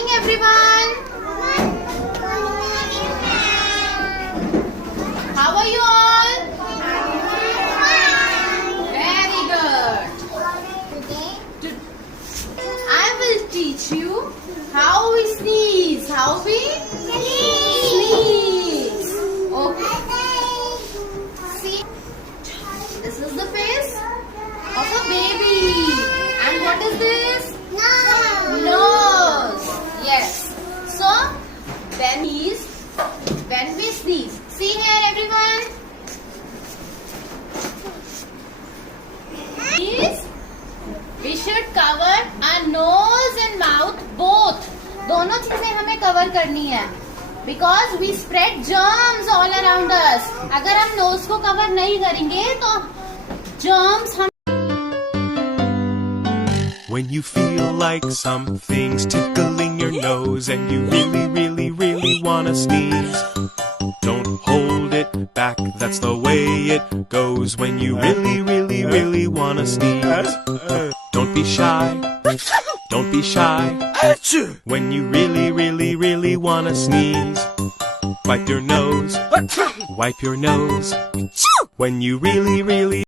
morning, everyone. How are you all? Very good. I will teach you how we sneeze. How we sneeze. Okay. See, this is the face of a baby. And what is this? Nose. Yes. So, when we sneeze. See here, everyone. Sneeze. We should cover our nose and mouth both. दोनों चीजें हमें cover करनी है. Because we spread germs all around us. अगर हम nose को cover नहीं करेंगे तो germs हम. When you feel like something's tickling your nose and you really, really, really wanna sneeze, don't hold it back, that's the way it goes. When you really, really, really wanna sneeze, don't be shy, don't be shy. When you really, really, really wanna sneeze, wipe your nose, wipe your nose. When you really, really